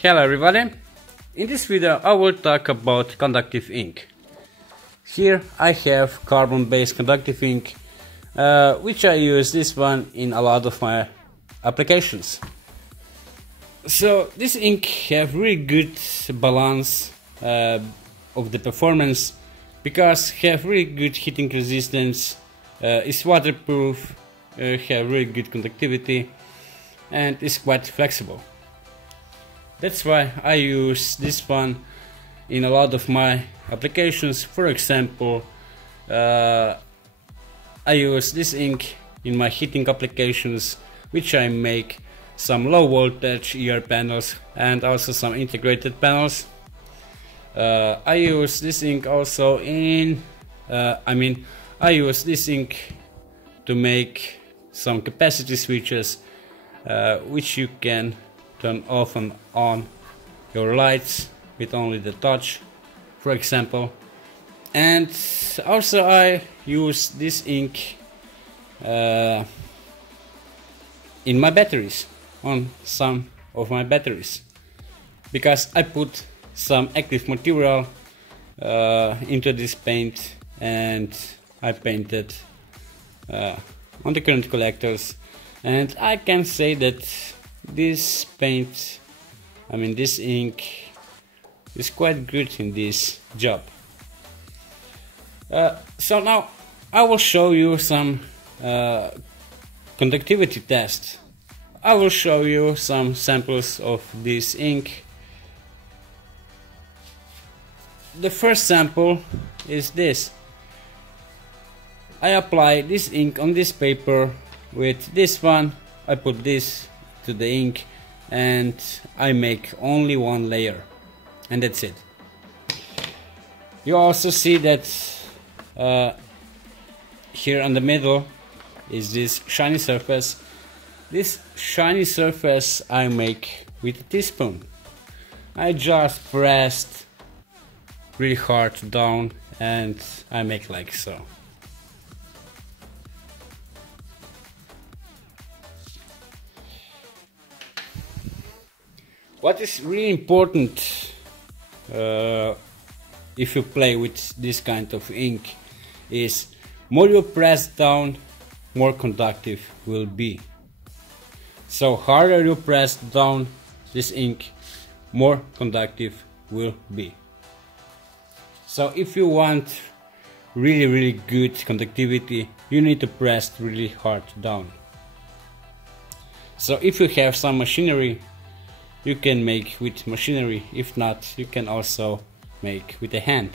Hello everybody! In this video I will talk about conductive ink. Here I have carbon-based conductive ink, which I use this one in a lot of my applications. So this ink have really good balance of the performance because have really good heating resistance, is waterproof, have really good conductivity and is quite flexible. That's why I use this one in a lot of my applications. For example, I use this ink in my heating applications, which I make some low voltage ER panels and also some integrated panels. I use this ink also in, I use this ink to make some capacity switches, which you can turn off and on your lights with only the touch, for example. And also I use this ink in my batteries, on some of my batteries, because I put some active material into this paint and I painted on the current collectors, and I can say that this paint, this ink is quite good in this job. So now I will show you some conductivity test. I will show you some samples of this ink. The first sample is this. I apply this ink on this paper with this one. I put this to the ink and I make only one layer, and that's it. You also see that here in the middle is this shiny surface. This shiny surface I make with a teaspoon. I just pressed really hard down and I make like so. What is really important if you play with this kind of ink is more you press down, more conductive will be. So harder you press down this ink, more conductive will be. So if you want really good conductivity, you need to press really hard down. So if you have some machinery, you can make with machinery. If not, you can also make with a hand.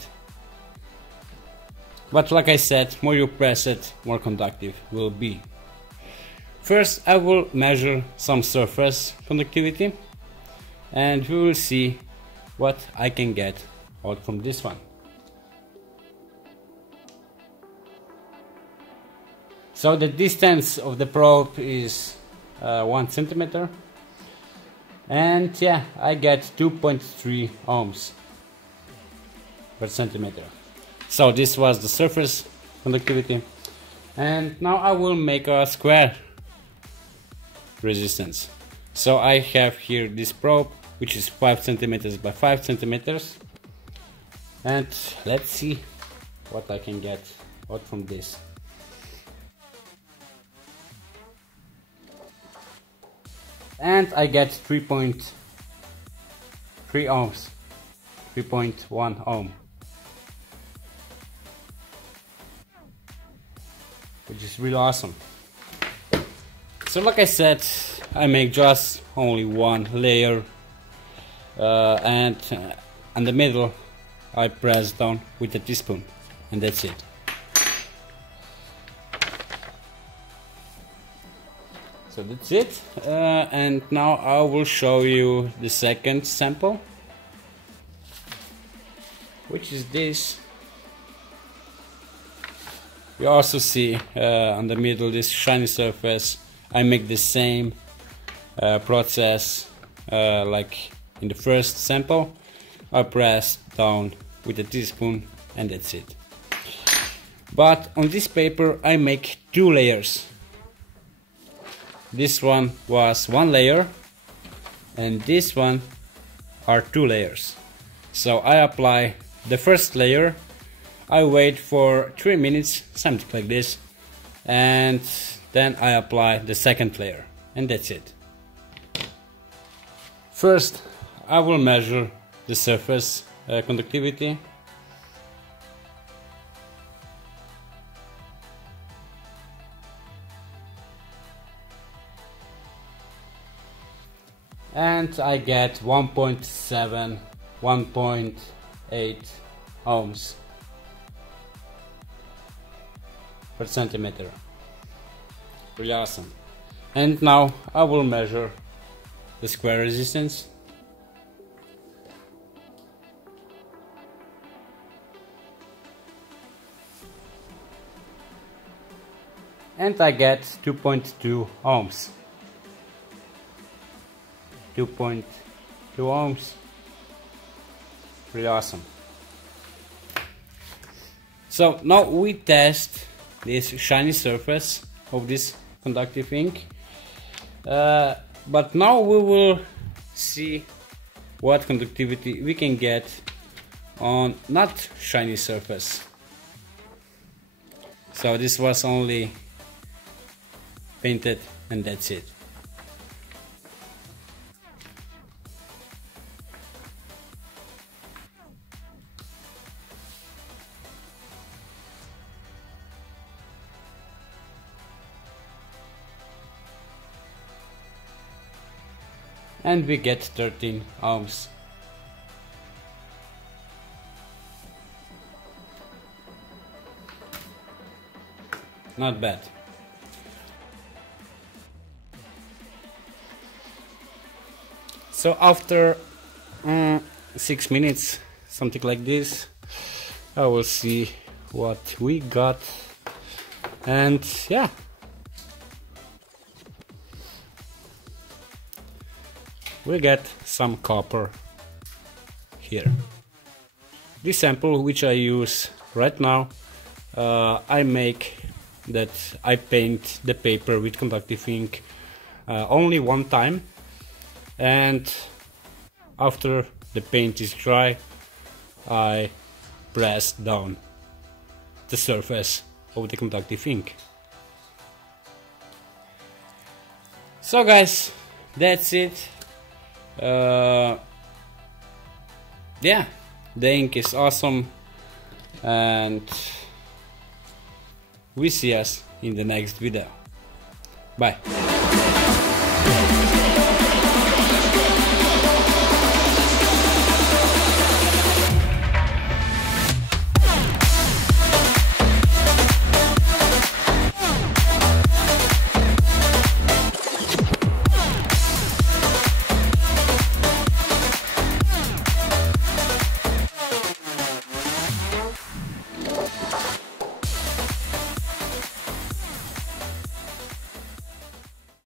But like I said, more you press it, more conductive will be. First I will measure some surface conductivity and we will see what I can get out from this one. So the distance of the probe is 1 centimeter. And yeah, I get 2.3 ohms per centimeter. So this was the surface conductivity. And now I will make a square resistance. So I have here this probe, which is 5 centimeters by 5 centimeters. And let's see what I can get out from this. And I get 3.3 ohms, 3.1 ohm, which is really awesome. So like I said, I make just only one layer, and in the middle I press down with a teaspoon, and that's it. So that's it, and now I will show you the second sample, which is this. You also see on the middle this shiny surface. I make the same process like in the first sample. I press down with a teaspoon and that's it. But on this paper I make 2 layers. This one was 1 layer and this one are 2 layers. So I apply the first layer, I wait for 3 minutes, something like this, and then I apply the second layer, and that's it. First, I will measure the surface conductivity. And I get 1.7, 1.8 ohms per centimeter. Really awesome. And now I will measure the square resistance. And I get 2.2 ohms. 2.2 ohms. Pretty awesome. So now we test this shiny surface of this conductive ink. But now we will see what conductivity we can get on not shiny surface. So this was only painted and that's it. And we get 13 ohms. Not bad. So after 6 minutes, something like this, I will see what we got. And yeah, we get some copper here. This sample which I use right now, I make that I paint the paper with conductive ink only one time, and after the paint is dry I press down the surface of the conductive ink. So guys, that's it. Yeah, the ink is awesome, and we see us in the next video. Bye.